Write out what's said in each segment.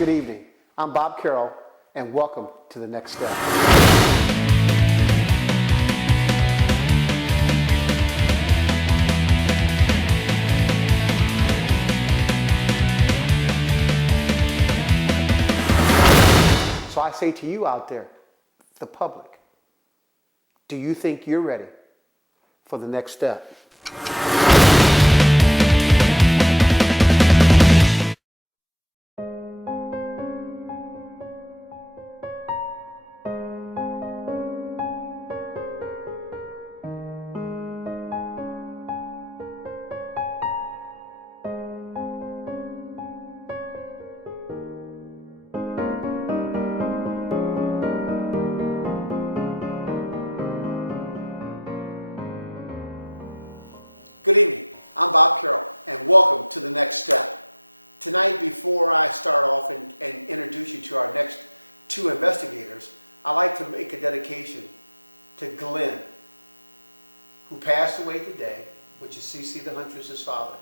Good evening. I'm Bob Carole, and welcome to The Next Step. So I say to you out there, the public, do you think you're ready for the next step? Good evening. I'm Bob Carole, and welcome to The Next Step. Tonight, before I start off and introduce you to our next two investigators, I'd like to make a dedication to Glenn, who passed away today, which is CC the Huntress's father.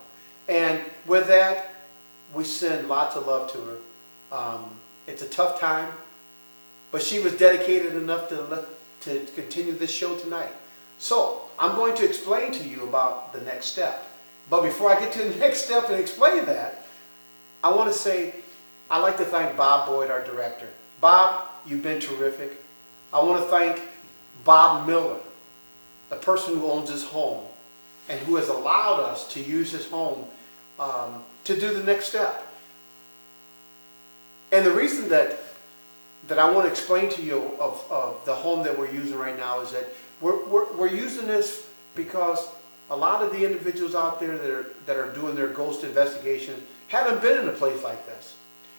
And with that, we send lots of love to her. It's a tough time, but she was dedicated enough to continue this show tonight. So, I'm going to explain to you about the next step. But before I get to the next step and explain that, I want to say, I'd like to thank Bob Boyd, our director. Bob, you've been terrific. I want to thank Bob Miller, the person who owns this home and who has allowed us to use his home to do the next step. And the reason that I want to explain to you of the home that we're using right now is that we're using this because a lot of the individuals out there that are doing their ghost investigation haven't been in a place like this.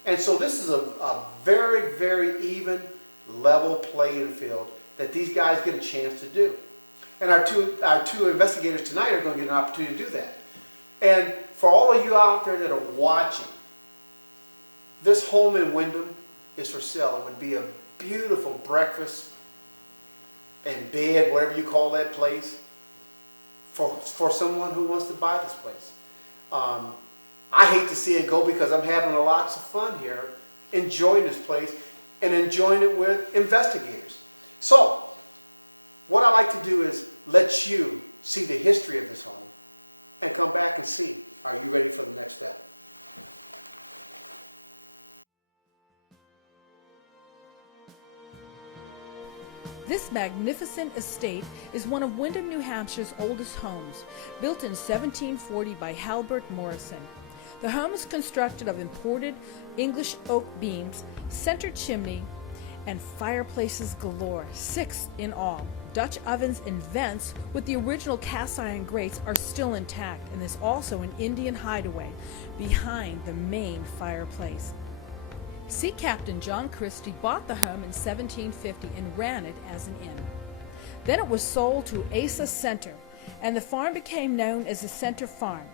And so this is a very, very even, level playing field that these guys get a chance to do. And our two investigators tonight are going to get an opportunity to do that. And for all of you out there that are watching, this home in Windham is for sale. It would be a beautiful breakfast and bed, whatever you call that place, for someone who wants to buy this place. I hate to see it go because I'm having lots of fun here, enjoying this place and enjoying it with investigators. So, what I like to do is let you see the history of this home and come back and see, are you ready for the next step? This magnificent estate is one of Windham, New Hampshire's oldest homes, built in 1740 by Halbert Morrison. The home is constructed of imported English oak beams, center chimney, and fireplaces galore, 6 in all. Dutch ovens and vents with the original cast iron grates are still intact, and there's also an Indian hideaway behind the main fireplace. Sea Captain John Christie bought the home in 1750 and ran it as an inn. Then it was sold to Asa Center, and the farm became known as the Center Farm.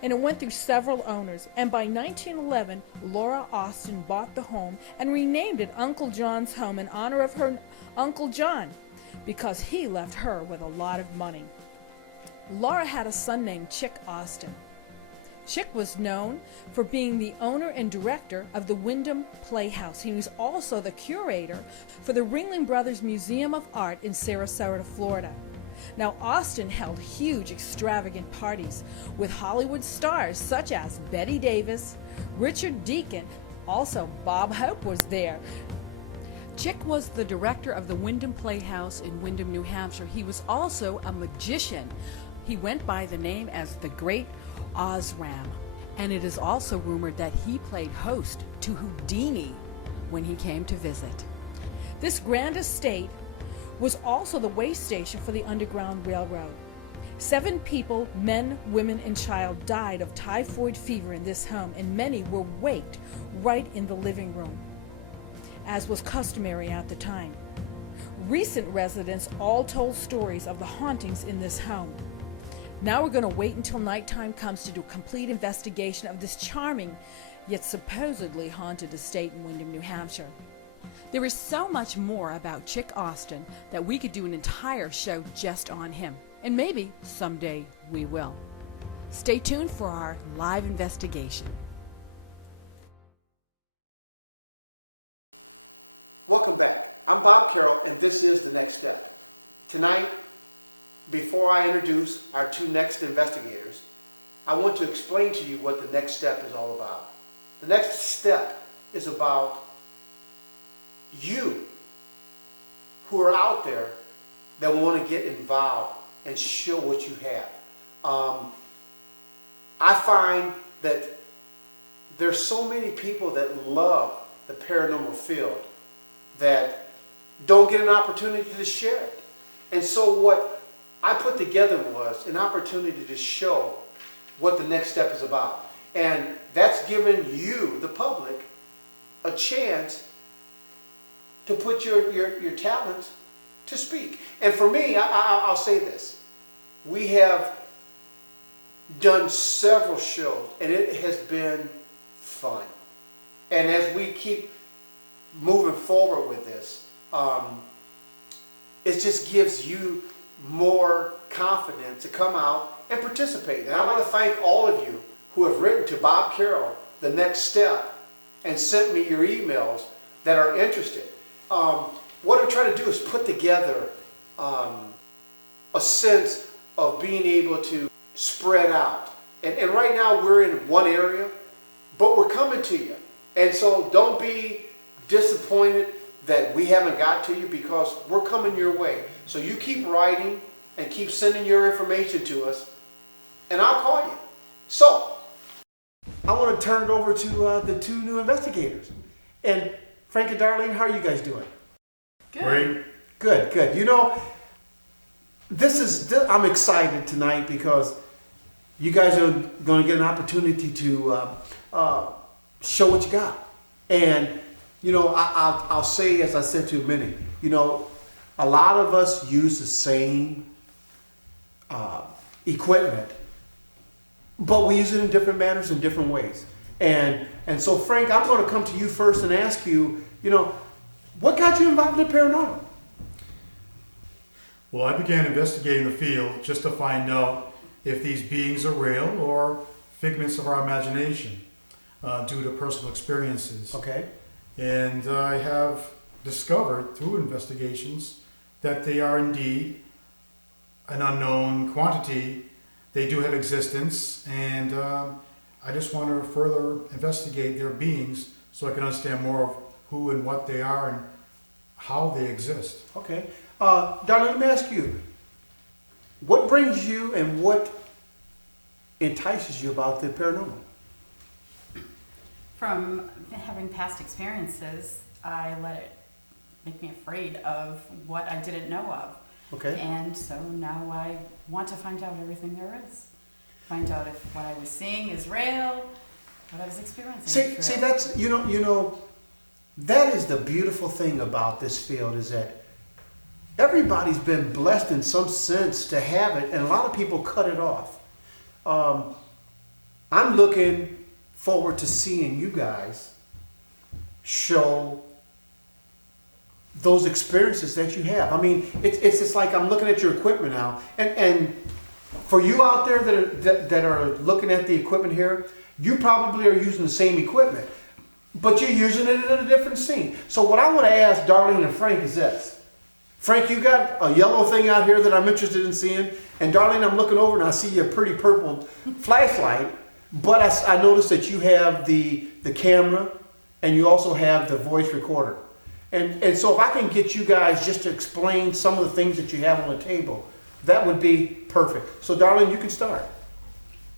And it went through several owners, and by 1911, Laura Austin bought the home and renamed it Uncle John's Home in honor of her Uncle John, because he left her with a lot of money. Laura had a son named Chick Austin. Chick was known for being the owner and director of the Windham Playhouse. He was also the curator for the Ringling Brothers Museum of Art in Sarasota, Florida. Now, Austin held huge, extravagant parties with Hollywood stars such as Bette Davis, Richard Deacon, also Bob Hope was there. Chick was the director of the Windham Playhouse in Windham, New Hampshire. He was also a magician. He went by the name as the Great Osram, and it is also rumored that he played host to Houdini when he came to visit. This grand estate was also the way station for the Underground Railroad. 7 people, men, women, and child, died of typhoid fever in this home, and many were waked right in the living room, as was customary at the time. Recent residents all told stories of the hauntings in this home. Now we're going to wait until nighttime comes to do a complete investigation of this charming, yet supposedly haunted estate in Windham, New Hampshire. There is so much more about Chick Austin that we could do an entire show just on him. And maybe someday we will. Stay tuned for our live investigation. I'm Bob Carole, and this is The Next Step. Tonight, before I introduce our two next investigators, I want to explain to you what the next step is all about. The next step is about you who are out there that want to get involved and show what you have. I find that there's so many people that love the paranormal field that don't get an opportunity to share it. And so what I put together was an opportunity to show what the next step is about. And that's given you, the public, a chance to put your talents to speak. And for me, I'll say this. We have done several shows, and it has been fun. And as we keep moving forward with this, it just gives you more confidence to come out and participate. And I want to thank all of you who have written to Bob Carole, The Next Step, and sent me your emails that are interested. What I'm trying to do is put together a sense of being able to spread out. And right now we're in one area, but we're coming to you. And so don't be disappointed that we haven't got to you, because we're coming your way. So you keep writing and keep sending your information to us, and I'll call you. So I want to turn it over to the two new investigators. And Frank and Darlene, how are you guys doing? Good. Great. Good, good. You know, I'm excited tonight because you guys are going to get an opportunity to show what you got. And, you know, I'll say, as I said to many, you know, a lot of us use the same equipment, but we use it in different manners, in different ways. And so, Frank, I'm going to come to you first and ask you, you know, what got you involved in the paranormal? Well, I began investigating the field just to find out if these beings are real or figments of our imagination due to personal experiences. Okay. And I have discovered through investigations that they are indeed an unknown quantity. They do have existence, and I just want to further investigate their beings so I can understand more of who and what they are and how they exist. Okay. Darlene, let me ask you, what brings you and what entices you about the paranormal? From having past experiences, I let it make me afraid of what I didn't know of. Okay. And so now I want to find out everything there is. Find out if what I was seeing is real, what I was experiencing is See, real. that's, you know, that is the beautiful thing about this field, is that everybody's been blessed in some sense to have it, and a lot of people cut it off. I'm looking forward to seeing you guys show those experiences that you have. I mean, it's just like I'm looking at your equipment now, and for you out there that are looking at the equipment here, you probably are using the same equipment, but you're using it in a different scene. So what I want to ask Darlene and Frank is this. Frank, you got a yellow thing out here that I'm interested in seeing, and Darlene, I'm looking over and I see your pretty purple flashlight, but I noticed that you have the camera and you also have the voice recorder. And so if I can get you guys just to explain some of the things that you have on the table, that would be perfect. So Darlene, you can start.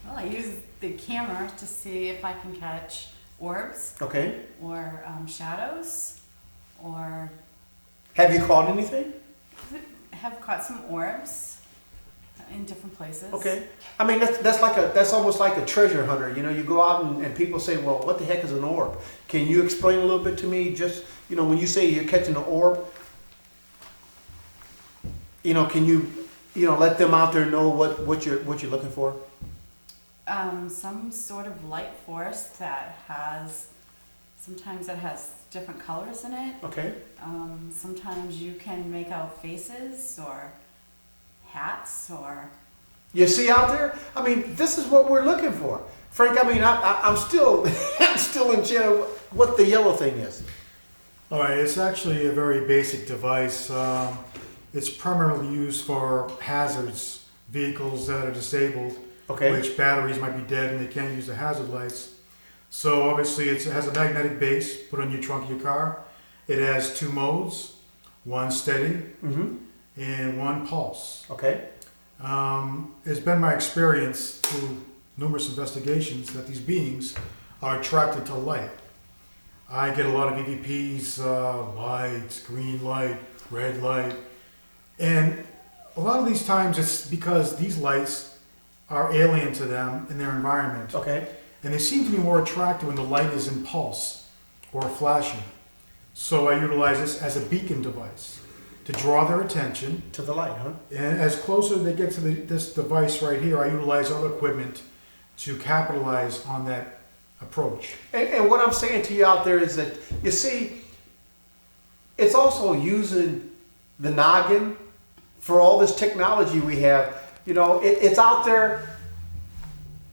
Well, I use the camera to see if I can catch orbs Okay. or shadows, or Have you caught anything? have caught some orbs in different places. Okay. I mean, that's almost like a treasure hunter. You know, you go out and people say, well, what the heck is an orb? Can you explain a little bit to me? Just, you know, when you say you're catching an orb, you know, can you let them out there know what you're looking for? Some sort of light force that sometimes it has different colors in it. Okay. Sometimes you can make out faces or hats or... You see out there? I mean, this is what we're looking for. Frank, I mean, I'm still, I'm still in jail. What the yellow thing is? All right, it's actually a very basic device. It's primarily used for hazards, vehicles that are disabled, Okay. which batteries might be dead and they can't use the hazard lights. So obviously it has a magnetic base put on your trunk of your car. It has two modes, one steady Mm-hmm. and one pulse. Okay. It's been my experience through numerous investigations that these beings are attracted to light. I get a lot of EVPs, lights, green light, red light, and a lot of these times it's because these lights are alien to them in their environment. Okay. And they seem to be more attractive when the light is in pulse or flashing. So I utilize this as a beacon device to draw their attention. To the light, huh? And as closer they get to this device right here, I utilize other equipment to capitalize on that approach. And what I'm saying to you out there is that, you see, it's also using the noggin for all this technology we have. You know, it's out there,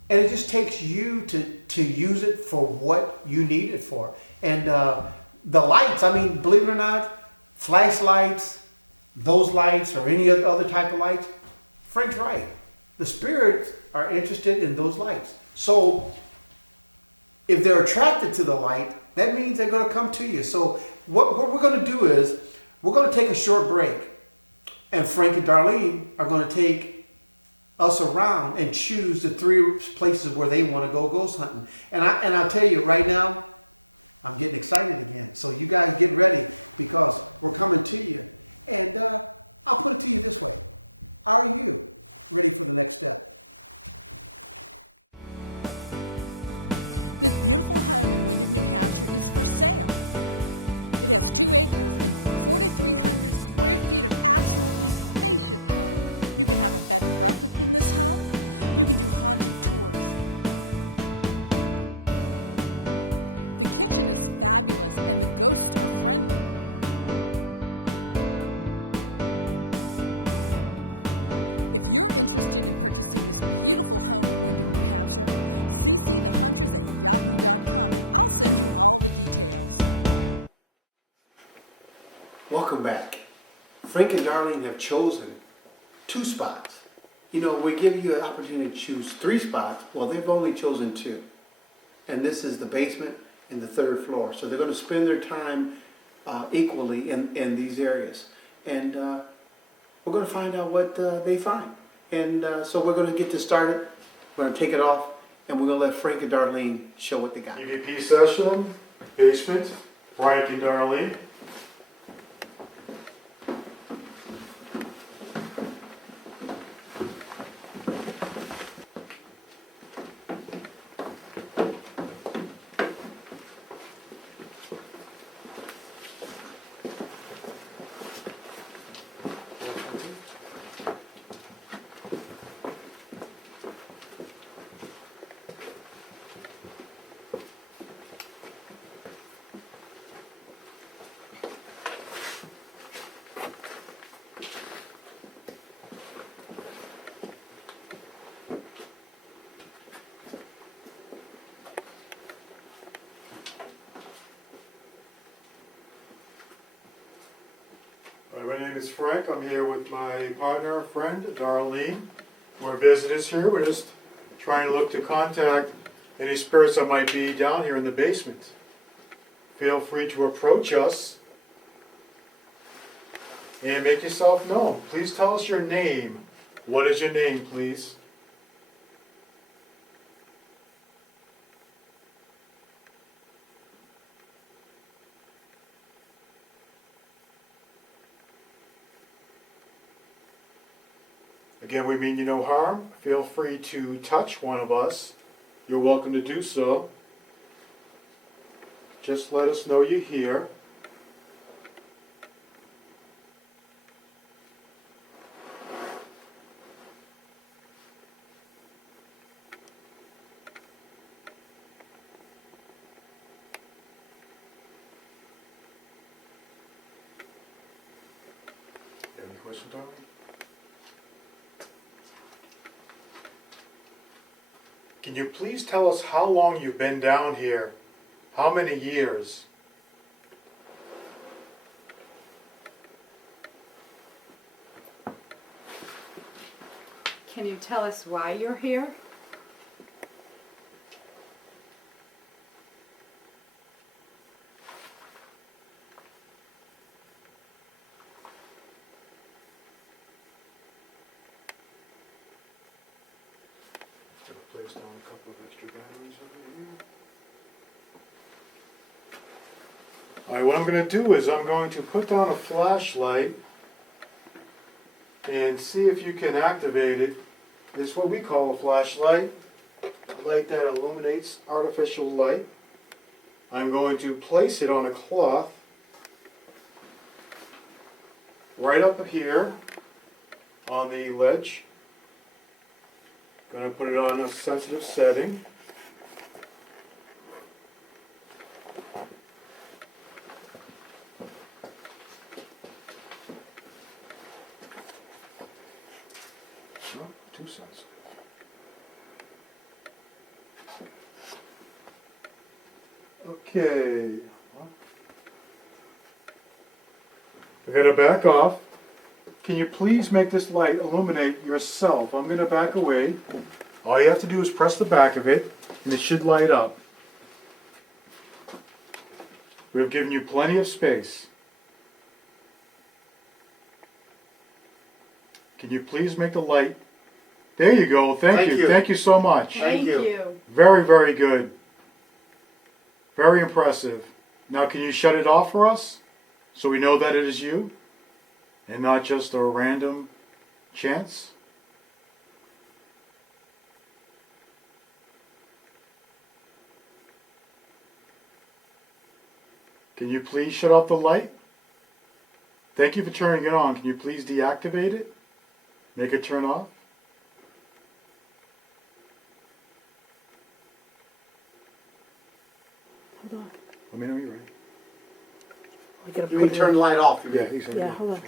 and it just takes you to use it for what you need it for. And the lights, I mean, believe it or not, flashlights, those lights, or any other type of lights, Frank's right. The spirits are interested in those lights. So if they're attracted to the light, that means they're going to come to you. So what we're going to do is we're going to take a short break, and Frank and Darlene are going to take us around and choose the 3 places where they want to go ghost hunting. And I'll tell you right now, I'm getting excited again. So you guys get ready, because we're coming to you. And I'll put it to you this way: are you ready for the next step? This beautiful home in Windham, New Hampshire is for sale. It has 2 acres and 4,300 square feet of absolutely spacious home. You can have a bed and breakfast in this home. You can do haunted tours. The kitchen is fabulous and the ghosts are friendly. If you're interested in purchasing this beautiful home in Windham, New Hampshire, CC the Huntress at yahoo.com and I'll send you all the details. Welcome back. Frank and Darlene have chosen 2 spots. You know, we give you an opportunity to choose 3 spots. Well, they've only chosen 2. And this is the basement and the 3rd floor. So they're going to spend their time equally in these areas. And we're going to find out what they find. And so we're going to get this started. We're going to take it off. And we're going to let Frank and Darlene show what they got. EVP session, basement, Frank and Darlene. My name is Frank. I'm here with my partner, friend, Darlene. We're visitors here. We're just trying to look to contact any spirits that might be down here in the basement. Feel free to approach us and make yourself known. Please tell us your name. What is your name, please? Again, we mean you no harm. Feel free to touch one of us. You're welcome to do so. Just let us know you're here. Any questions, Darlene? Can you please tell us how long you've been down here? How many years? Can you tell us why you're here? Place down a couple of extra batteries over here. Alright, what I'm going to do is I'm going to put down a flashlight and see if you can activate it. It's what we call a flashlight, a light that illuminates artificial light. I'm going to place it on a cloth right up here on the ledge. Going to put it on a sensitive setting. No, too sensitive. Okay. We're going to back off. Can you please make this light illuminate yourself? I'm going to back away. All you have to do is press the back of it, and it should light up. We've given you plenty of space. Can you please make the light? There you go. Thank you. Thank you so much. Thank you. Very, very good. Very impressive. Now can you shut it off for us so we know that it is you and not just a random chance? Can you please shut off the light? Thank you for turning it on. Can you please deactivate it? Make it turn off? Hold on. Let me know you're ready. We gotta You put can turn the light off. Yeah, he's Yeah, hold on.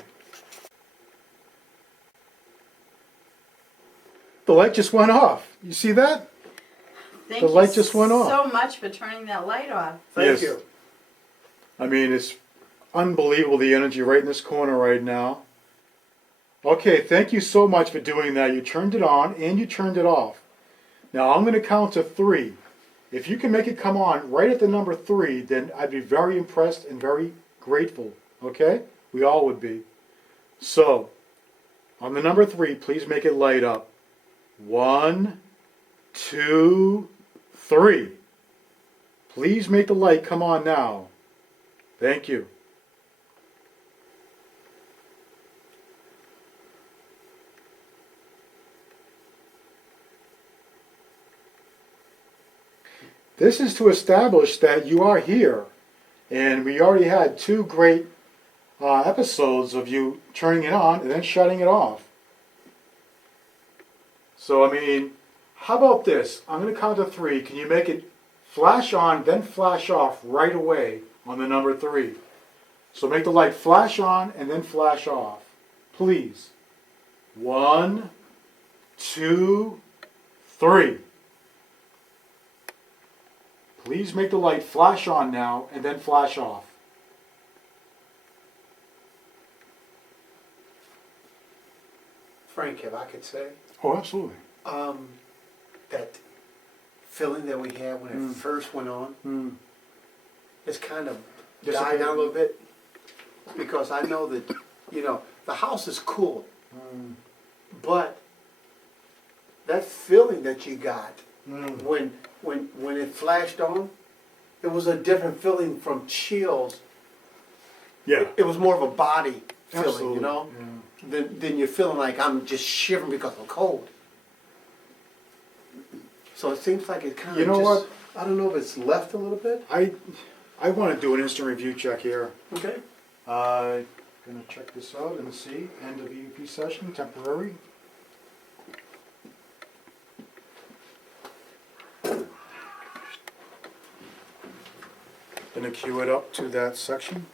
The light just went off. You see that? Thank The light just went off. so much for turning that light off. Thank Yes. you. I mean, it's unbelievable, the energy right in this corner right now. Okay, thank you so much for doing that. You turned it on and you turned it off. Now I'm going to count to 3. If you can make it come on right at the number 3, then I'd be very impressed and very grateful. Okay? We all would be. So, on the number 3, please make it light up. 1, 2, 3. Please make the light come on now. Thank you. This is to establish that you are here. And we already had 2 great episodes of you turning it on and then shutting it off. So, I mean, how about this? I'm going to count to 3. Can you make it flash on, then flash off right away on the number 3? So make the light flash on and then flash off. Please. 1, 2, 3. Please make the light flash on now and then flash off. Frank, if I could say, Oh, absolutely. that feeling that we had when it first went on, it's kind of died down a little bit, because I know that, you know, the house is cool, but that feeling that you got when it flashed on, it was a different feeling from chills. Yeah. It was more of a body feeling, Absolutely. you know, than you're feeling like I'm just shivering because I'm cold. So it seems like it kind of You know just, what? I don't know if it's left a little bit. I want to do an instant review check here. Okay. I'm going to check this out and see. End of EVP session, temporary. Going to queue it up to that section.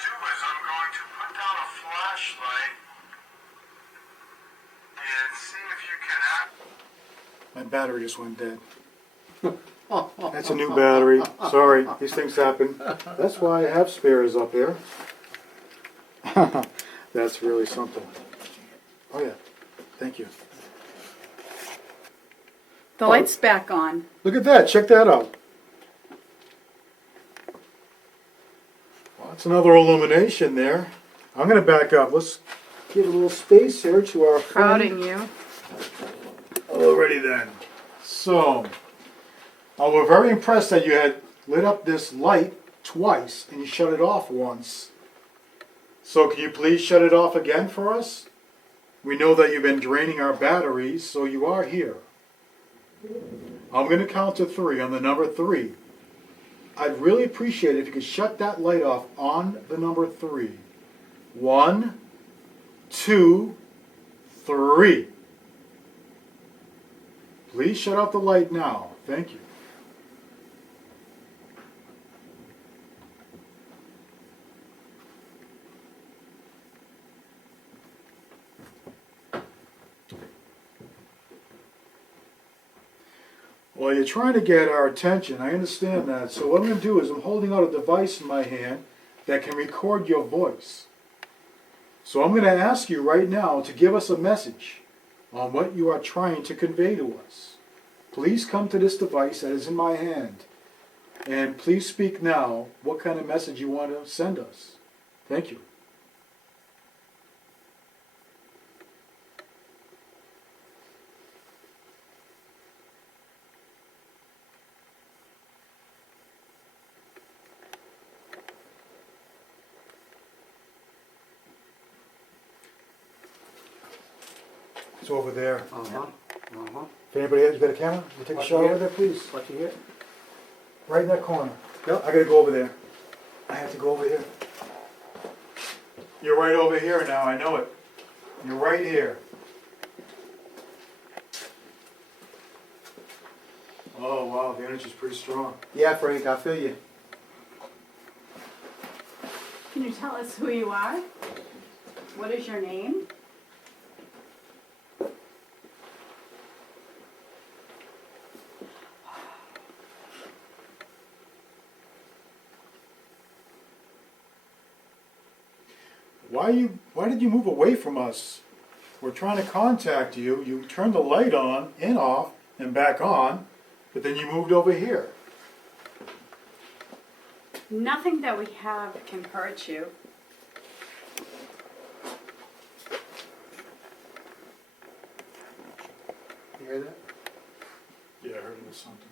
do is I'm going to put down a flashlight and see if you can act. My battery just went dead. That's a new battery. Sorry, these things happen. That's why I have spares up here. That's really something. Oh yeah, thank you. The light's back on. Look at that, check that out. Well, that's another illumination there. I'm going to back up. Let's give a little space here to our friend. Crowding you. Alrighty then. So, we're very impressed that you had lit up this light twice and you shut it off once. So can you please shut it off again for us? We know that you've been draining our batteries, so you are here. I'm going to count to 3 on the number 3. I'd really appreciate it if you could shut that light off on the number 3. 1, 2, 3. Please shut off the light now. Thank you. Well, you're trying to get our attention. I understand that. So what I'm going to do is I'm holding out a device in my hand that can record your voice. So I'm going to ask you right now to give us a message on what you are trying to convey to us. Please come to this device that is in my hand. And please speak now what kind of message you want to send us. Thank you. It's over there. If anybody has got a camera, you take a Watch shot here. over there, please. What you hear? Right in that corner. Yep. I gotta go over there. I have to go over here. You're right over here now, I know it. You're right here. Oh wow, the energy's pretty strong. Yeah, Frank, I feel you. Can you tell us who you are? What is your name? Why did you move away from us? We're trying to contact you. You turned the light on and off and back on, but then you moved over here. Nothing that we have can hurt you. You hear that? Yeah, I heard it was something.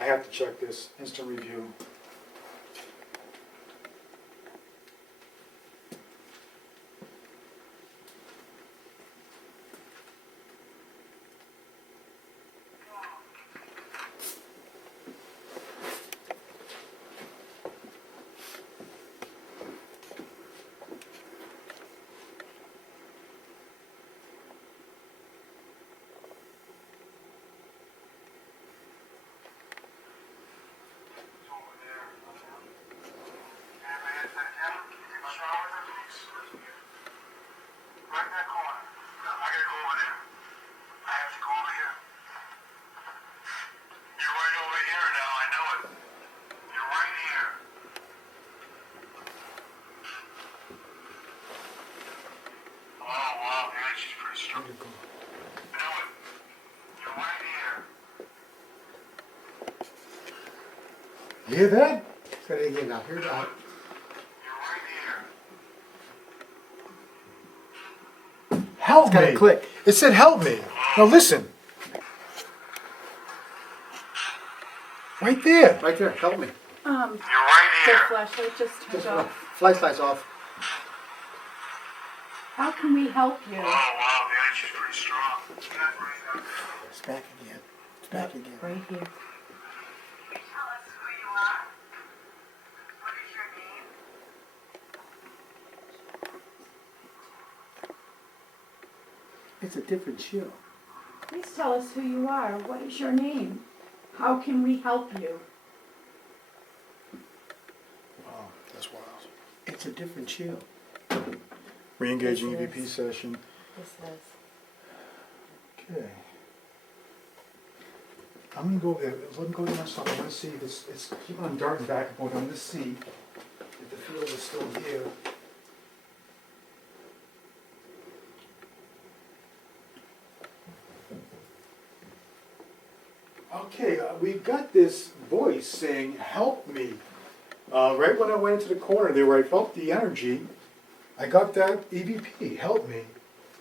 I have to check this. Instant review. You hear that? Say it again now. Here's out. Help It's got me. a click. It said help me. Now listen. Right there. Right there. Help me. The flashlight just turned off. Flashlight's off. How can we help you? Oh wow, the energy's pretty strong. It's back again. It's back again. Right here. Tell us who you are. What is your name? It's a different show. Please tell us who you are. What is your name? How can we help you? That's wild. It's a different chill. Re-engaging Yes, it EVP is. session. This says. Okay. I'm gonna go there. Let me go to myself. I want to see this. It's keep on darting back and forth. I'm gonna see if the field is still here. Okay, we've got this voice saying, "Help me." Right when I went into the corner there where I felt the energy, I got that EVP, help me.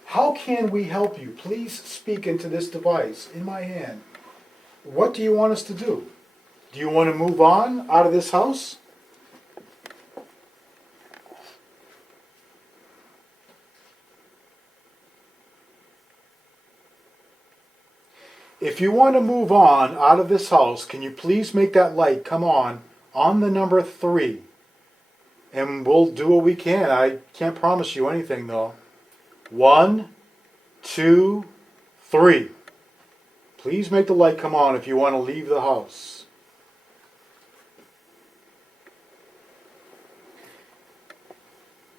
How can we help you? Please speak into this device in my hand. What do you want us to do? Do you want to move on out of this house? If you want to move on out of this house, can you please make that light come on the number 3? And we'll do what we can. I can't promise you anything though. 1, 2, 3. Please make the light come on if you want to leave the house.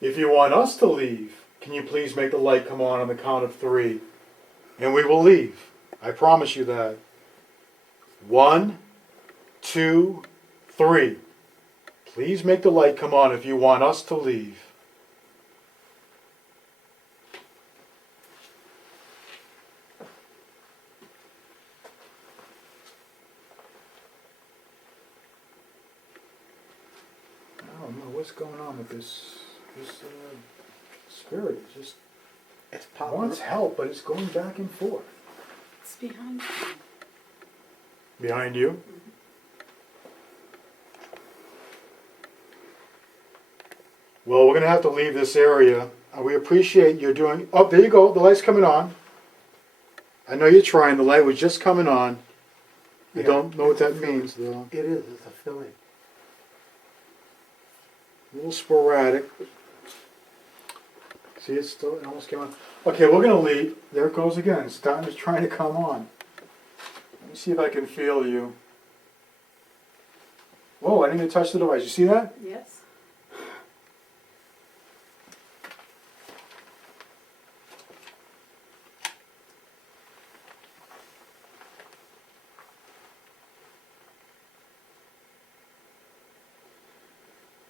If you want us to leave, can you please make the light come on the count of 3? And we will leave. I promise you that. 1, 2, 3. Please make the light come on if you want us to leave. I don't know what's going on with this spirit. It just It's wants help, but it's going back and forth. It's behind you. Behind you? Well, we're going to have to leave this area. We appreciate you doing... Oh, there you go. The light's coming on. I know you're trying. The light was just coming on. You Yeah, don't know what it's a that feeling. means, though. It is, it's a feeling. A little sporadic. See, it's still almost came on. Okay, we're going to leave. There it goes again. It's starting to try to come on. Let me see if I can feel you. Whoa, I didn't even touch the device. You see that? Yes.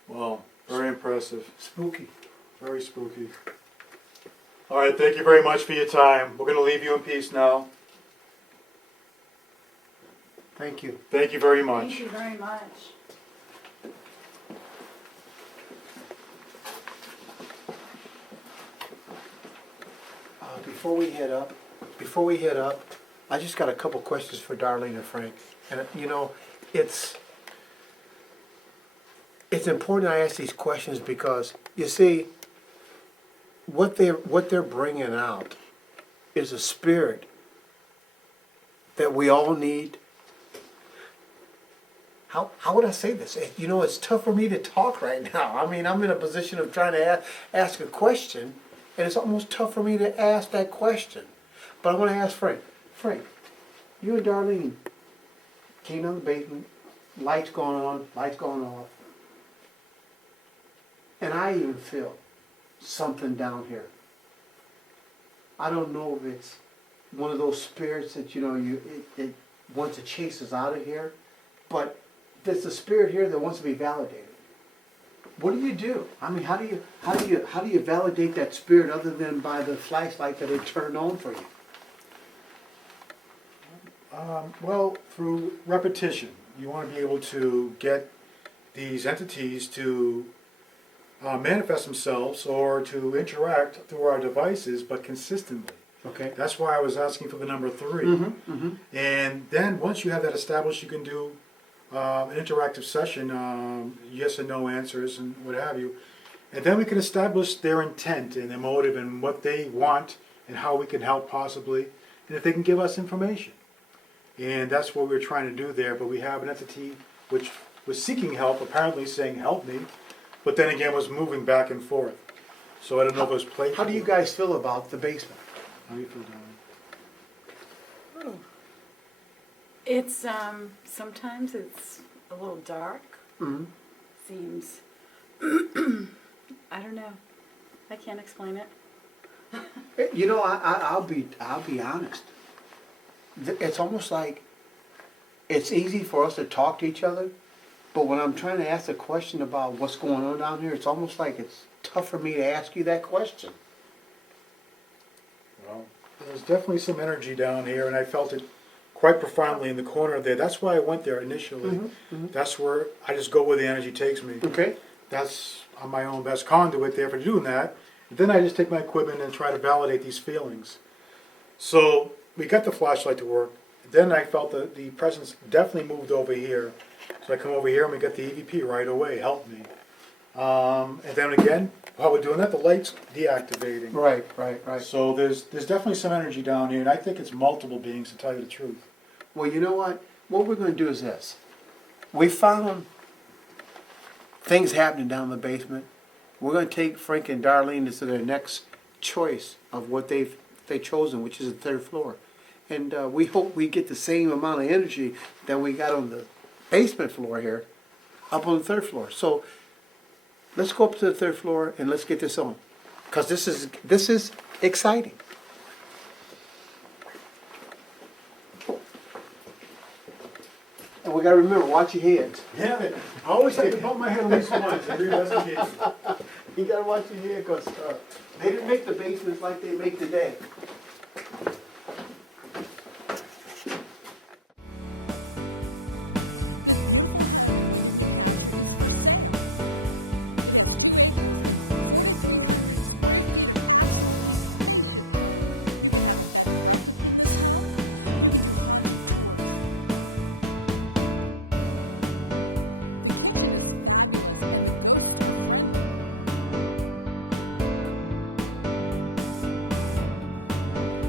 Wow, very impressive. Spooky. Very spooky. All right, thank you very much for your time. We're going to leave you in peace now. Thank you. Thank you very much. Thank you very much. Before we head up, I just got a couple questions for Darlene and Frank. And you know, it's important I ask these questions because you see, what they're bringing out is a spirit that we all need. How would I say this? You know, it's tough for me to talk right now. I mean, I'm in a position of trying to ask a question, and it's almost tough for me to ask that question. But I want to ask Frank. Frank, you and Darlene came in the basement, lights going on, lights going off. And I even feel something down here. I don't know if it's one of those spirits that, you know, it wants to chase us out of here, but there's a spirit here that wants to be validated. What do you do? I mean, how do you validate that spirit other than by the flashlight that it turned on for you? Well, through repetition. You want to be able to get these entities to manifest themselves or to interact through our devices, but consistently. Okay. That's why I was asking for the number 3. Mm-hmm, mm-hmm. And then once you have that established, you can do an interactive session, yes and no answers and what have you. And then we can establish their intent and their motive and what they want and how we can help possibly, and if they can give us information. And that's what we're trying to do there, but we have an entity which was seeking help, apparently saying, help me, but then again was moving back and forth. So I don't know if it was playful. How do you guys feel about the basement? How do you feel, Darlene? It's, sometimes it's a little dark. Mm-hmm. Seems I don't know. I can't explain it. You know, I'll be honest. It's almost like it's easy for us to talk to each other, but when I'm trying to ask a question about what's going on down here, it's almost like it's tough for me to ask you that question. Well, there's definitely some energy down here, and I felt it quite profoundly in the corner there. That's why I went there initially. That's where I just go where the energy takes me. Okay. That's on my own best conduit there for doing that. Then I just take my equipment and try to validate these feelings. So we got the flashlight to work. Then I felt that the presence definitely moved over here. So I come over here and we got the EVP right away, helped me. And then again, while we're doing that, the light's deactivating. Right. So there's definitely some energy down here, and I think it's multiple beings, to tell you the truth. Well, you know what? What we're going to do is this. We found things happening down in the basement. We're going to take Frank and Darlene to their next choice of what they've chosen, which is the third floor. And we hope we get the same amount of energy that we got on the basement floor here, up on the third floor. So let's go up to the third floor and let's get this on, because this is exciting. And we got to remember, watch your heads. Yeah, I always have to bump my head at least once every investigation. You got to watch your head, because they didn't make the basements like they make today. This beautiful home in Windham, New Hampshire is for sale. It has 2 acres and 4,300 square feet of absolutely spacious home. You can have a bed and breakfast in this home. You can do haunted tours. The kitchen is fabulous and the ghosts are friendly.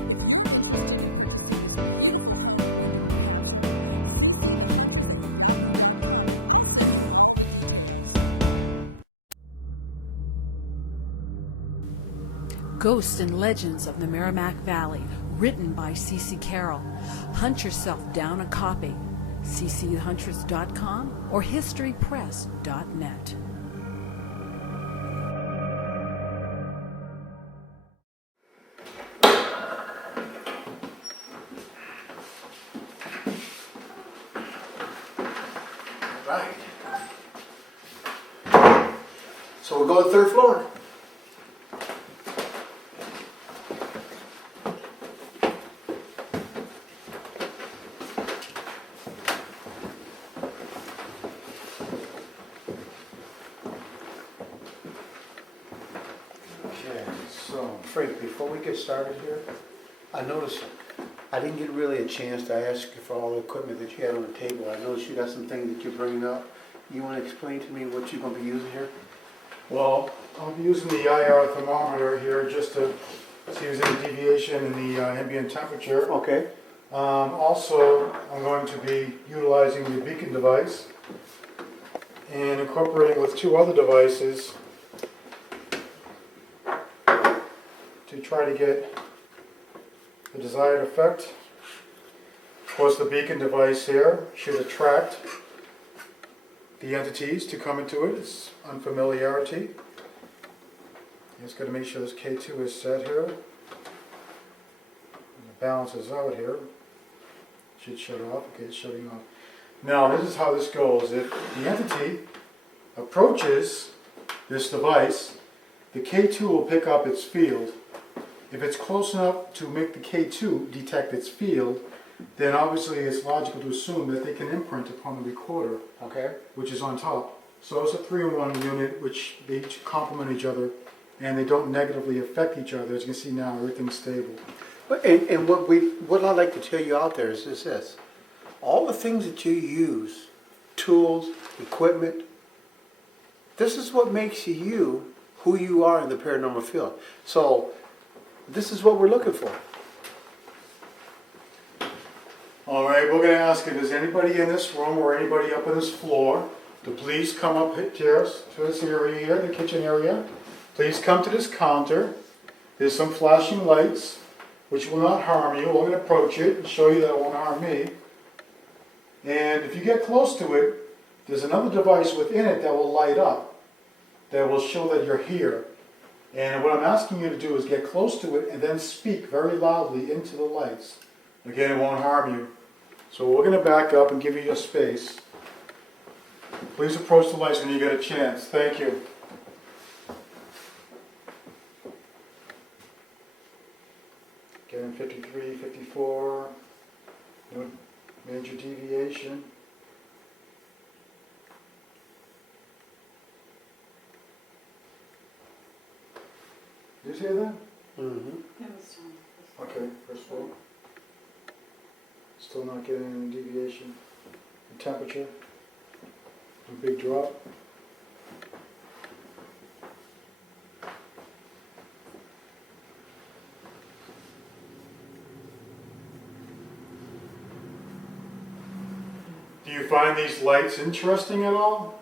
If you're interested in purchasing this beautiful home in Windham, New Hampshire, CC the Huntress at yahoo.com and I'll send you all the details. Ghosts and Legends of the Merrimack Valley, written by CC Carole. Hunt yourself down a copy. ccthehuntress.com or historypress.net. Right. So we're going third floor. Okay, so Frank, before we get started here, I noticed I didn't get really a chance to ask you for all the equipment that you had on the table. I noticed you got some things that you're bringing up. You want to explain to me what you're going to be using here? well, I'll be using the IR thermometer here just to see if there's any deviation in the ambient temperature. Okay. Also, I'm going to be utilizing the beacon device and incorporating with 2 other devices to try to get the desired effect. Of course, the beacon device here should attract the entities to come into it. It's unfamiliarity. Just got to make sure this K2 is set here. And it balances out here. Should shut off. Okay, it's shutting off. Now, this is how this goes. If the entity approaches this device, the K2 will pick up its field. If it's close enough to make the K2 detect its field, then obviously it's logical to assume that they can imprint upon the recorder, Okay. which is on top. So it's a 3-in-1 unit, which they each complement each other, and they don't negatively affect each other. As you can see now, everything's stable. And what I'd like to tell you out there is this. All the things that you use, tools, equipment, this is what makes you who you are in the paranormal field. So this is what we're looking for. All right, we're going to ask if there's anybody in this room or anybody up on this floor to please come up here to this area here, the kitchen area. Please come to this counter. There's some flashing lights, which will not harm you. We're going to approach it and show you that it won't harm me. And if you get close to it, there's another device within it that will light up. that will show that you're here. And what I'm asking you to do is get close to it and then speak very loudly into the lights. Again, it won't harm you. So we're going to back up and give you your space. Please approach the lights when you get a chance. Thank you. Again, 53, 54, no major deviation. Did you hear that? Mm-hmm. Okay, first floor. Still not getting any deviation in temperature. A big drop. Do you find these lights interesting at all?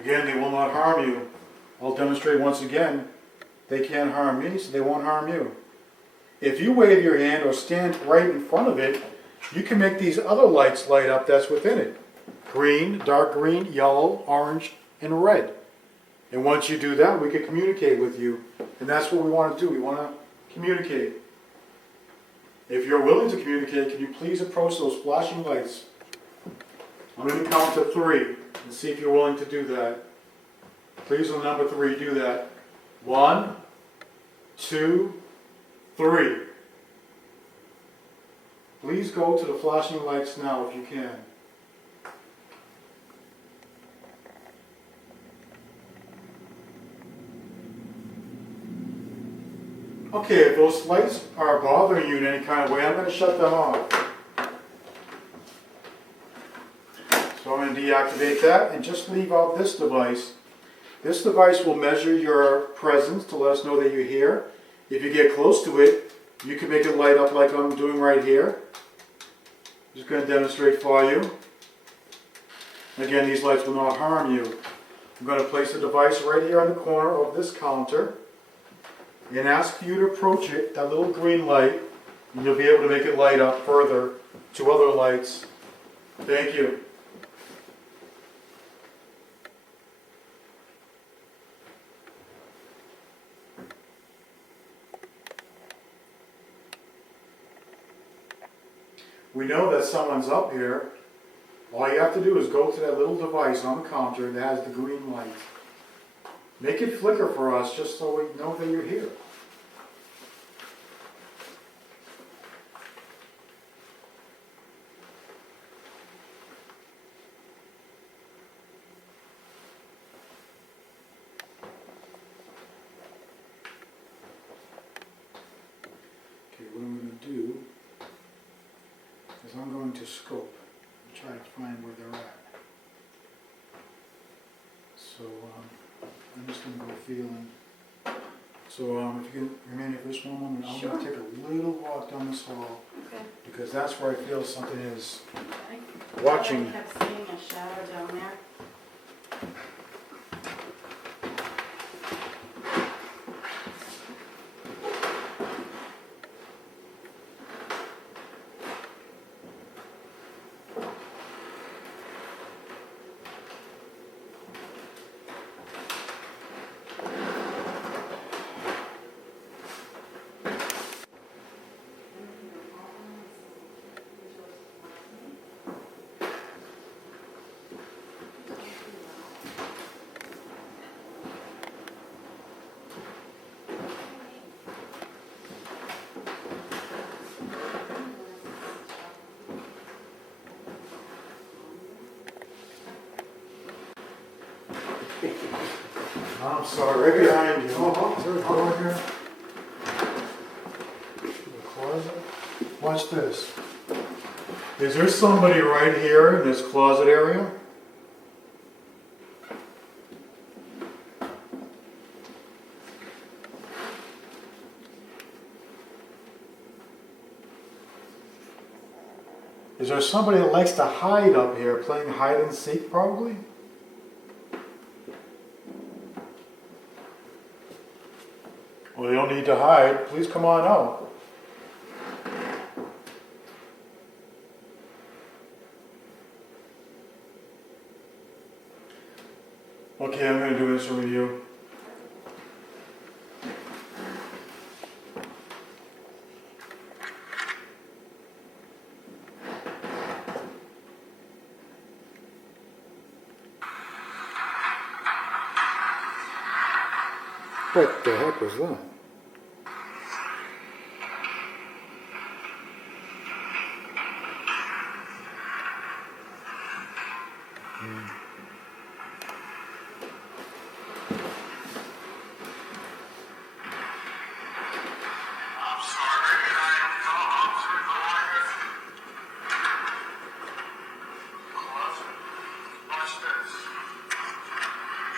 Again, they will not harm you. I'll demonstrate once again. They can't harm me, so they won't harm you. If you wave your hand or stand right in front of it, you can make these other lights light up that's within it. Green, dark green, yellow, orange, and red. And once you do that, we can communicate with you. And that's what we want to do. We want to communicate. If you're willing to communicate, can you please approach those flashing lights? I'm going to count to 3 and see if you're willing to do that. Please, on number 3, do that. 1, 2, 3. Please go to the flashing lights now if you can. Okay, if those lights are bothering you in any kind of way, I'm going to shut them off. So I'm going to deactivate that and just leave out this device. This device will measure your presence to let us know that you're here. If you get close to it, you can make it light up like I'm doing right here. I'm just going to demonstrate for you. Again, these lights will not harm you. I'm going to place the device right here on the corner of this counter and ask you to approach it, that little green light, and you'll be able to make it light up further to other lights. Thank you. We know that someone's up here. All you have to do is go to that little device on the counter that has the green light. Make it flicker for us just so we know that you're here. Okay, what I'm going to do is I'm going to scope and try to find where they're at. So I'm just going to go feeling. So if you can remain here for just one moment, I'm going to take a little walk down this hall Okay. because that's where I feel something is I watching. kept seeing a shadow down there. I'm sorry, right behind you. Is there a door here? The closet? Watch this. Is there somebody right here in this closet area? Is there somebody that likes to hide up here, playing hide and seek probably? Well, you don't need to hide. Please come on out. Okay, I'm gonna do this review. What the heck was that? I'm sorry, I come through the wire. Close. Watch this.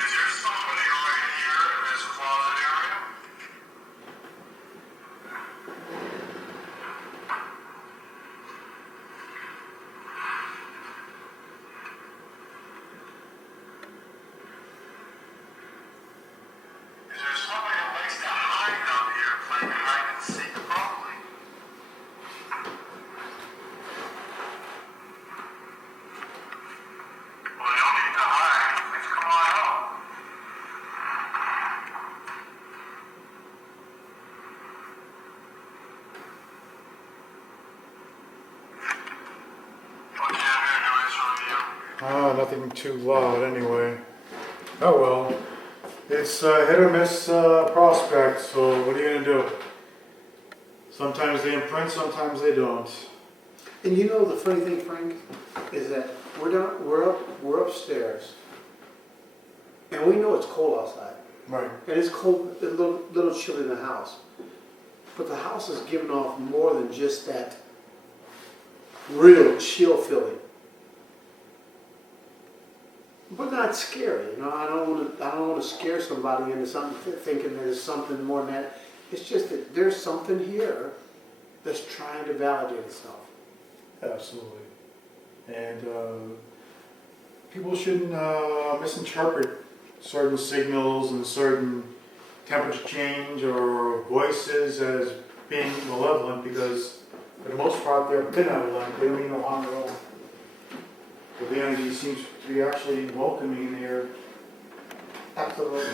Is there somebody right here in this closet area? Is there somebody that likes to hide up here playing hide and seek probably? Well, you don't need to hide. Please come on up. Okay, I'm gonna do this review. Oh, nothing too loud anyway. Oh well. It's hit or miss prospect, so what are you gonna do? Sometimes they imprint, sometimes they don't. And you know the funny thing, Frank, is that we're upstairs, and we know it's cold outside, Right. and it's cold, a little chilly in the house. But the house is giving off more than just that real chill feeling. But not scary, you know. I don't want to scare somebody into something thinking there's something more than that. It's just that there's something here that's trying to validate itself. Absolutely. And people shouldn't misinterpret certain signals and certain temperature change or voices as being malevolent, because for the most part they're benevolent. They don't mean no harm at all. But the energy seems to be actually welcoming in here. Absolutely.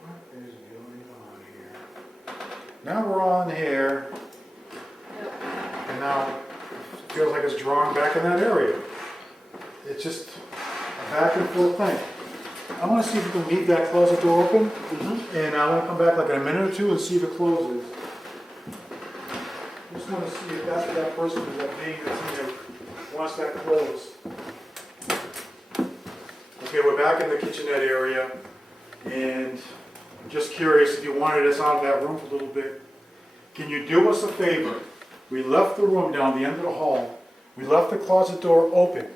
What is going on here? Now we're on here, and now it feels like it's drawing back in that area. It's just a back and forth thing. I want to see if we can leave that closet door open, and I want to come back like in a minute or two and see if it closes. I just want to see if that's what that person is, that being that's in there, wants that closed. Okay, we're back in the kitchenette area, and I'm just curious if you wanted us out of that room for a little bit. Can you do us a favor? We left the room down the end of the hall. We left the closet door open.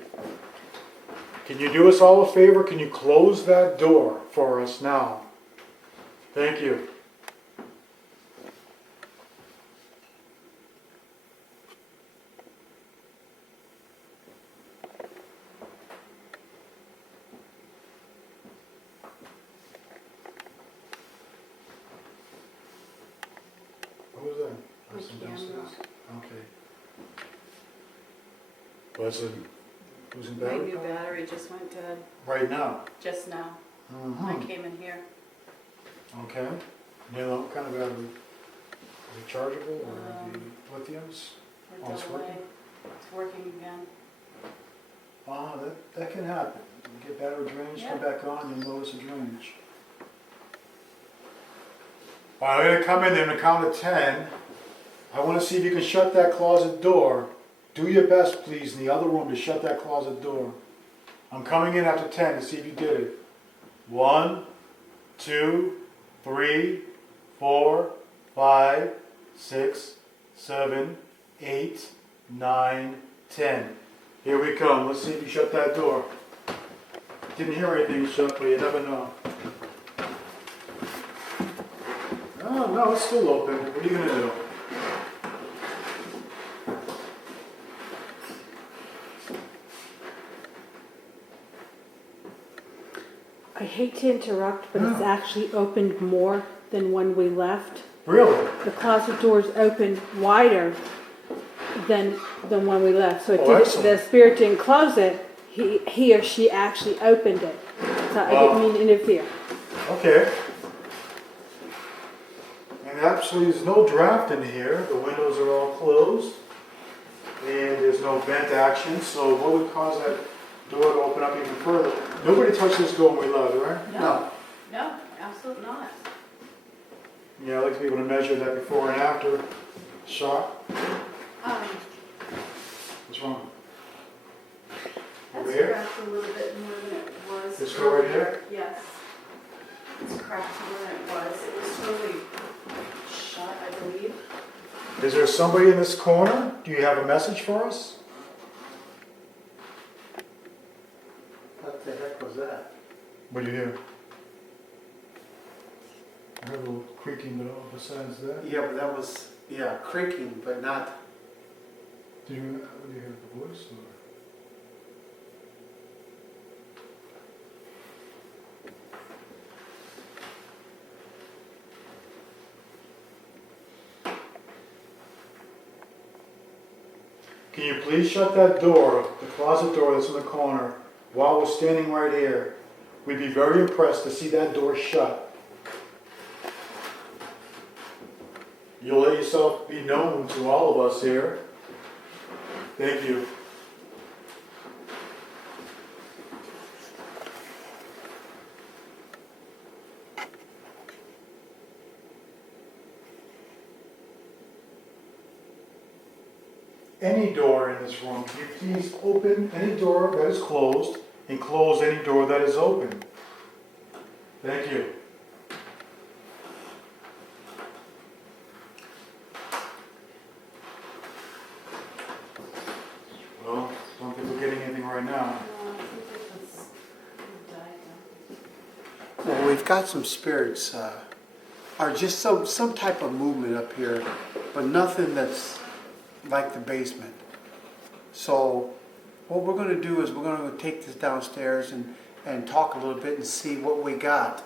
Can you do us all a favor? Can you close that door for us now? Thank you. What was that? That's some downstairs? Okay. What's it? Losing My battery? new battery just went dead Right now? just now. I came in here. Okay. What kind of battery? Rechargeable or the lithiums? Went Oh, it's double A. working? It's working again. That can happen. You get battery drainage, come Yeah. back on, you'll notice a drainage. All right, I'm gonna come in there and count to 10. I wanna see if you can shut that closet door. Do your best, please, in the other room to shut that closet door. I'm coming in after 10 to see if you did it. 1, 2, 3, 4, 5, 6, 7, 8, 9, 10. Here we come. Let's see if you shut that door. Didn't hear anything shut, but you never know. Oh, no, it's still open. What are you going to do? I hate to interrupt, but it's actually opened more than when we left. Really? The closet door's open wider than when we left. So it Oh, didn't, excellent. the spirit didn't close it. He or she actually opened it. So I didn't mean to interfere. Okay. And actually, there's no draft in here. The windows are all closed. And there's no vent action, so what would cause that door to open up even further? Nobody touched this door when we left, right? No. No, absolutely not. Yeah, I'd like to be able to measure that before and after shot. What's wrong? That's Over here? cracked a little bit more than it was. This door right here? Yes. It's cracked more than it was. It was totally shut, I believe. Is there somebody in this corner? Do you have a message for us? What the heck was that? What do you hear? I heard a little creaking, but besides that, Yeah, but that was, yeah, creaking, but not, did you hear the voice? Or? Can you please shut that door, the closet door that's in the corner, while we're standing right here? We'd be very impressed to see that door shut. You'll let yourself be known to all of us here. Thank you. Any door in this room, can you please open any door that is closed and close any door that is open? Thank you. Well, don't think we're getting anything right now. well, we've got some spirits, or just some type of movement up here, but nothing that's like the basement. So what we're going to do is we're going to take this downstairs and talk a little bit and see what we got.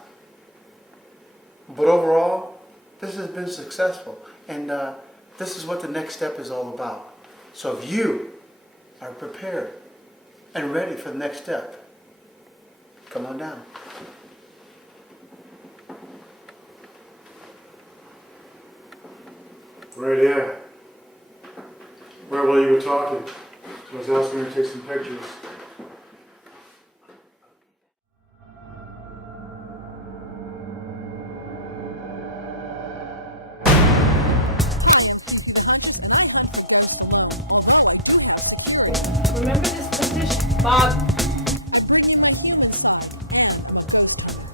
But overall, this has been successful, and this is what the next step is all about. So if you are prepared and ready for the next step, come on down. Right here. Where while you were talking, I was asking her to take some pictures. Hi, I'm CC the Huntress, and I hunt for ghosts alone, although I do have security. Remember this position, Bob. I bring you my human side, and I'm a ghost hunter.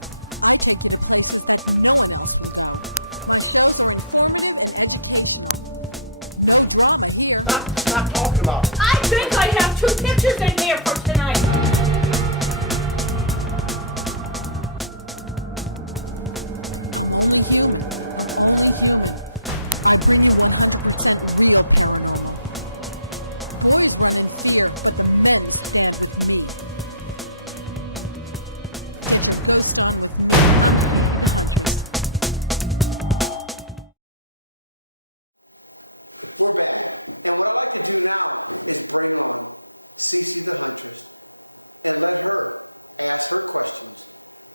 I take you to places that no one else will go. My shows are informative and educational. No drama here. Stop talking about it. I think I have 2 pictures in here for tonight. I'm only human. I'm only human. I bring you 100% real paranormal. Boys run in fear, but the men stand with me. Get your ghost on with me. I'm CC the Huntress. We're back. And what I like to do now is bring on CC the Huntress and let her ask her questions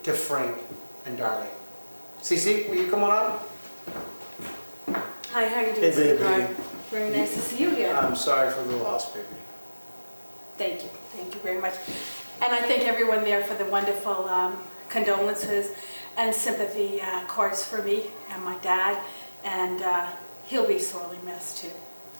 to Frank and Darlene. CC, will you come on up? Hi, how you doing, Hey, baby. sweetheart? Very nice to see you again. I'm sorry for the loss, baby. Thank you very much. And I thank everyone there for the wonderful condolences and sympathy cards for me and my dad, and he'll be sorely missed too.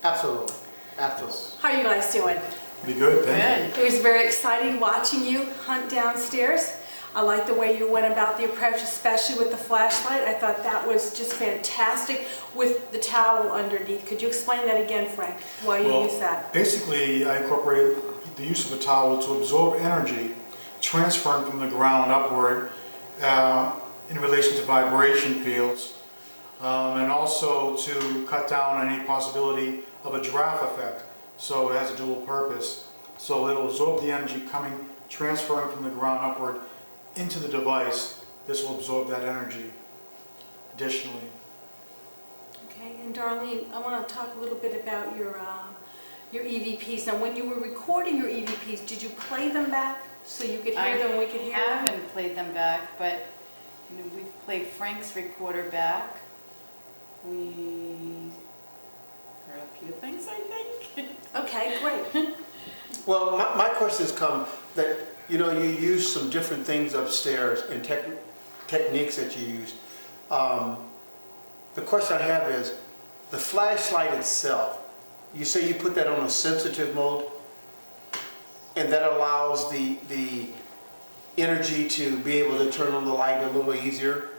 Absolutely. Absolutely. How are you guys doing? Be good, thank you. It was very exciting watching you hunt downstairs. I like the way you went about the approach, especially with the flashlight. I thought that was just fantastic with the towel underneath. Could you explain that again, Frank, why you use that? Basically, I incorporated the use of a towel to absorb energy transferring from the ground upward in relation to vibration fields, and also to cut down on any possibility of a draft effect. So it has a dual purpose. So it'll absorb the energy transferring from the ground upward into the device. This will absorb that energy additionally. Okay, and Darlene, I want to talk a little bit about your your EVPs. Now, when you were recording your EVPs, did you play them back so you could hear them, we could hear I them? haven't played them back, but we've played Frank's recorder back. We heard a few things, I think. Okay, great. Well, my questions come that, you know, you use some different things upstairs and techniques that you use. The question I have is, the flashlight itself, you say you put that on a sensitive mode, and that allows the energy to be able to turn on the light a little easier?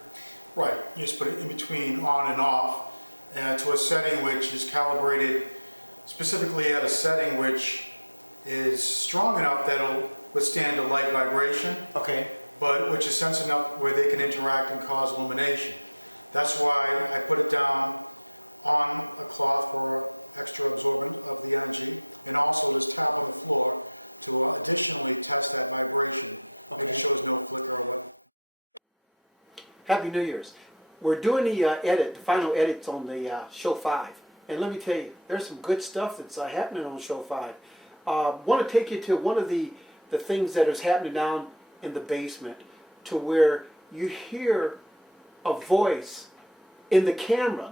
Right, you just put it in between on and off to a setting which is calibrated specifically at a setting which is strong enough that it'll withstand a light vibration, Okay. but which is sensitive enough where they can interact and cause illumination. That's why I put it down on a cloth for extra absorbent of the energy, and also just tap on the floor to additionally test that vibration, make Okay. it shows no flicker or what. Happy New Year's. We're doing the the final edits on the show 5. And let me tell you, there's some good stuff that's happening on show 5. Want to take you to one of the things that is happening down in the basement, to where you hear a voice in the camera,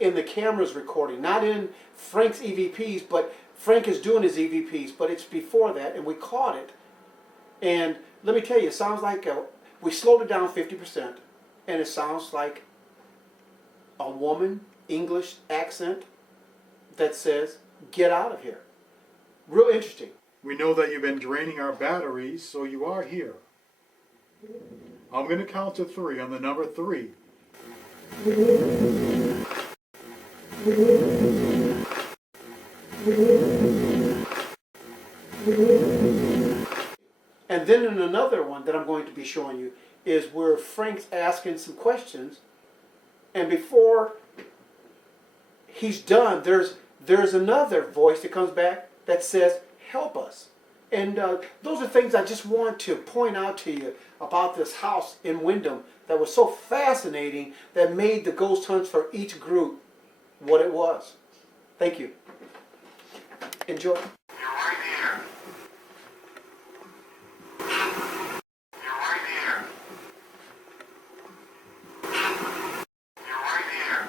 in the camera's recording, not in Frank's EVPs, but Frank is doing his EVPs, but it's before that, and we caught it. And let me tell you, it sounds like we slowed it down 50%, and it sounds like a woman, English accent, that says, "Get out of here." Real interesting. We know that you've been draining our batteries, so you are here. I'm going to count to 3 on the number 3. And then in another one that I'm going to be showing you is where Frank's asking some questions, and before he's done, there's another voice that comes back that says, "Help us." And those are things I just want to point out to you about this house in Wyndham that was so fascinating, that made the ghost hunts for each group what it was. Thank you. Enjoy. You're right here. You're right here. You're right here.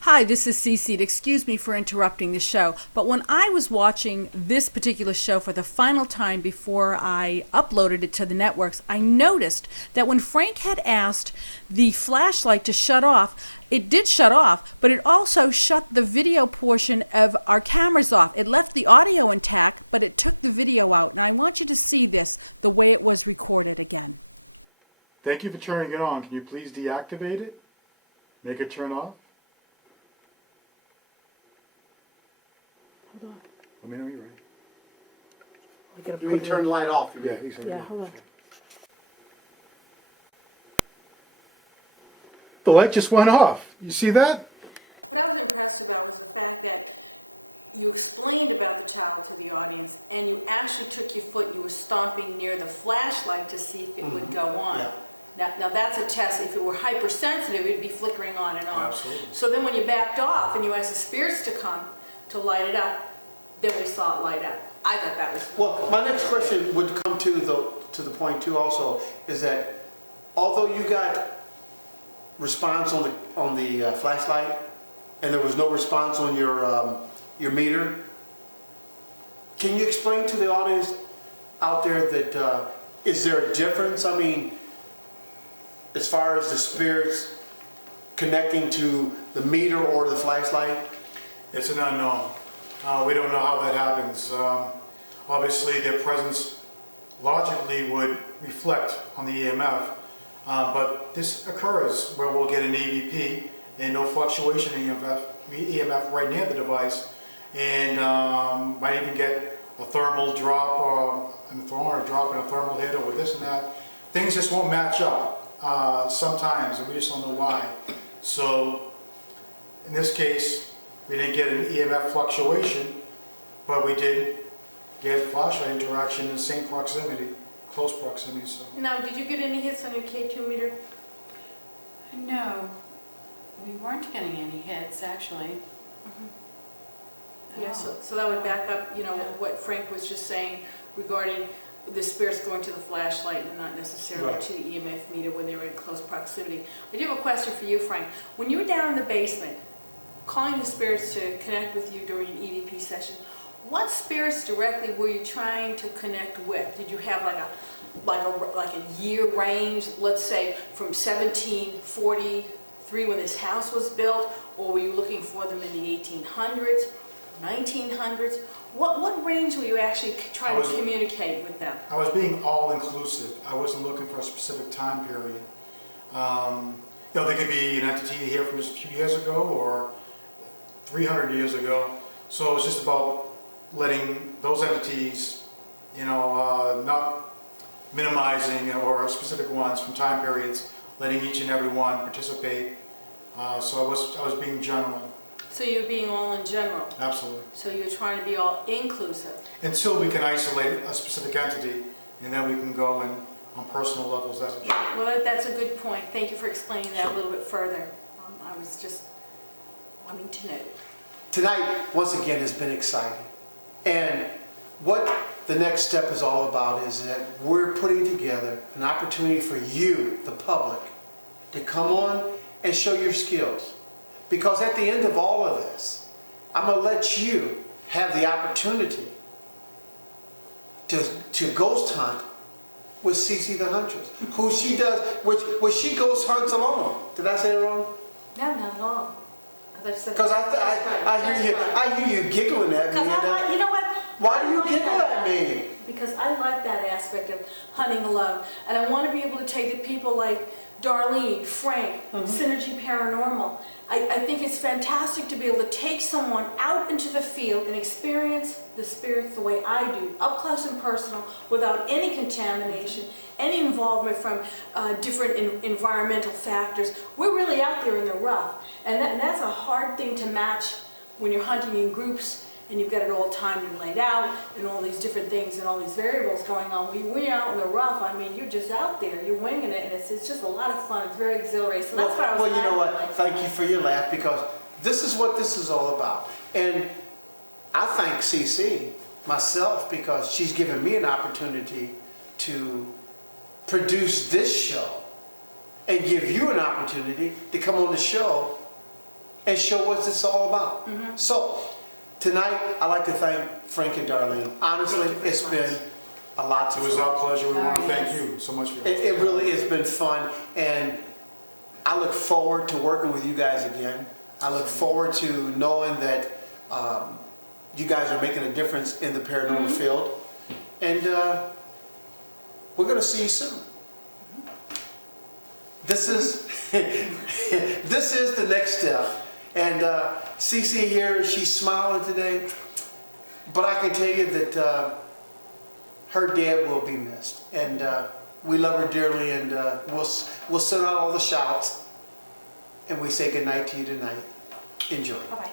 Hi, this is CC. Excuse me for interrupting the show, but when I was watching this particular show for the final time before I uploaded it to the networks, I noticed that when Frank had asked the flashlight to shut off, it did shut off, but it also shut the video portion of our cameras off. It left the audio intact, but it took the video out, and I want you to see this the way it was recorded again. Thank you for turning it on. Can you please deactivate it? Make it turn off? Hold on. Let me know you're right. We gotta You can put it turn in. the light off. Yeah, he said Yeah, yeah. hold on. The light just went off. You see that? What I was impressed about was the fact that you explained about the towel to the audience, and you actually took your foot, you were stomping near the flashlight to see if it would go on. Yeah. Now that's a test. If it were hypersensitive, it'd be flickering on and on. Absolutely. So then when you backed off and you asked the spirits to come to light it up, then we saw it light up. I thought that was Well, my next question would come to the point too also, is that although you got response on the flashlight, and there was no response on your meter, can you explain to the audience out there that is there a difference? I mean, as far as the spirits connecting to the meter or the flashlight? It's an unknown. We don't know how that happens. Obviously, their presence logically would reflect on the EMF, but this occurs where we'll get an EVP and no fluctuation in EMF right near the device, and might even get a thermal drop or a drop in a thermal hit or this and that. Things just won't match up sometimes, and we just don't know why. So in this case, we didn't get an EMF fluctuation, but we did get flashlight interaction in the same proximity, close proximity. So Now, did you get any hits on your K2 meter? No. We weren't getting any hits, actually. Yeah, Oh. so that would back up, Yeah. what Frank was just saying regarding the spirits going to the flashlight and not necessarily Right. to the EMF meter when they were in close proximity. I do have a question for you, Frank. When you were down in the basement, calling the spirits to connect with you during an EVP session, what spirits directly were you trying to connect with? Did you have like a year range, let's say from 1743 when this house was built, or were you looking for them in the 1800s, 1900s? What range were you actually trying to communicate with them? I was being all-inclusive. I wasn't looking for a specific time period. They could be an entity here from just a few years ago or 300 years ago. So it was just about letting those entities, not minimizing or specific ones from time periods, letting each and every one participate. So I was being general. So you're being all in general. Absolutely. So you're trying to be all inclusive. Until we can isolate a specific entity, and then we can go in on personal levels. Well, that's a good point. Thank you for explaining that a little bit further. I was just wanting to know. Tonight, once again, has been exciting. And what the next step is all about is that we're putting together an opportunity for you, the public, to come on and show your skills. Because at the end of all of this, I'm going to let you have the opportunity to ghost hunt with CC the Huntress, who she does, which she ghost hunts alone. Did I say it wrong? No, not at all. Because I hear you giggling at me. Because you know what? Why do you I like giggle that. at me? Because I like that aspect of hunting alone. And I want to be able to take the people like Darlene, Frank, Synergy Paranormal. I think it's fantastic to be able to take someone out into the field and experience the spirits the way I do, up close and personal, without any contamination, any involvement from different environmental factors. We're really out there in the rough. And that's a hard thing to match when you're hunting in groups and you've got it all timed and laid out and all these different things and all these variables going on. When you're out in the rough, I mean, you're just out there, you're winging it, and it's just a lot of fun. It's very exhilarating. So that's what I was Well, you know laughing what? like. Thank you for your laugh, because this is what this is all about. And I thank CC, myself, because she's given me an opportunity to produce this show and give you an opportunity to come on the show and show what it's all about. So, tonight, I'd like to thank Frank and Darlene. Honestly, Thank you it's very much. been a lot to It was our pleasure. We want to thank Yes. you so much for your It really has been fun, and I look forward to working with you guys again. I look forward to knowing that you guys are making a difference in the paranormal field, and we're going to see you soon. This is this is the next step, and CC here, she's smiling today, but I can tell you that her dad will be missed, and we love her dearly, and we'll send out all the shouts, and we say good night to you tonight. Enjoy. Bye-bye.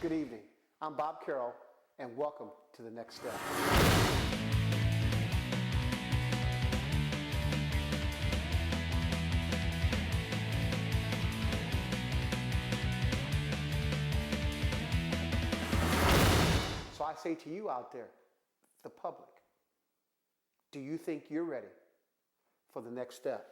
Good evening. I'm Bob Carole, and welcome to the next step. So I say to you out there, the public, do you think you're ready for the next step?